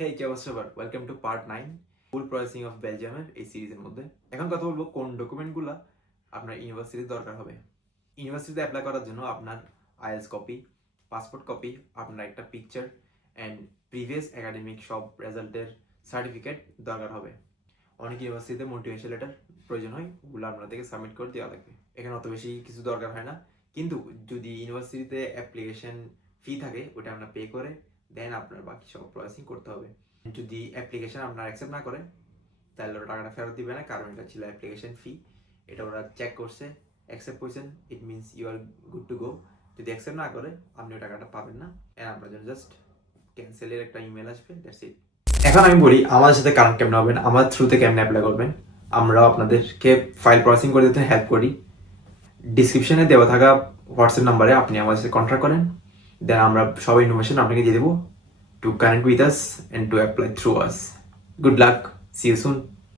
হেই কি অবস্থা সবার, welcome to part 9 full processing of বেলজিয়ামের এই সিরিজের মধ্যে। এখন কথা বলবো কোন ডকুমেন্টগুলো আপনার ইউনিভার্সিটির দরকার হবে। ইউনিভার্সিটিতে অ্যাপ্লাই করার জন্য আপনার আইএলটিএস কপি, পাসপোর্ট কপি, আপনার একটা পিকচার অ্যান্ড প্রিভিয়াস একাডেমিক সব রেজাল্টের সার্টিফিকেট দরকার হবে। অনেক ইউনিভার্সিটিতে মোটিভেশন লেটার প্রয়োজন হয়, ওগুলো আপনাদেরকে সাবমিট করে দেওয়া লাগবে। এখানে অত বেশি কিছু দরকার হয় না, কিন্তু যদি ইউনিভার্সিটিতে অ্যাপ্লিকেশন ফি থাকে ওটা আপনার পে করে দেন আপনার বাকি সব প্রসেসিং করতে হবে। যদি অ্যাপ্লিকেশন আপনার অ্যাকসেপ্ট না করে তাহলে ওরা টাকাটা ফেরত দিবে না, কারণ এটা ছিল অ্যাপ্লিকেশন ফি। এটা ওরা চেক করছে, অ্যাকসেপ্ট করছেন, it means you are good to go. যদি অ্যাকসেপ্ট না করে আপনি ওই টাকাটা পাবেন না, আপনার জন্য জাস্ট ক্যান্সেলের একটা ইমেল আসবে, দ্যাটস ইট। এখন আমি বলি আমাদের সাথে কানেক্ট কেমন হবেন, আমার থ্রুতে কেমন অ্যাপ্লাই করবেন। আমরা আপনাদেরকে ফাইল প্রসেসিং করে দিতে হেল্প করি। ডিসক্রিপশনে দেওয়া থাকা হোয়াটসঅ্যাপ নাম্বারে আপনি আমাদের সাথে কন্ট্যাক্ট করেন, দেন আমরা সব ইনফরমেশন আপনাকে দিয়ে দেবো to connect with us and to apply through us. Good luck. See you soon.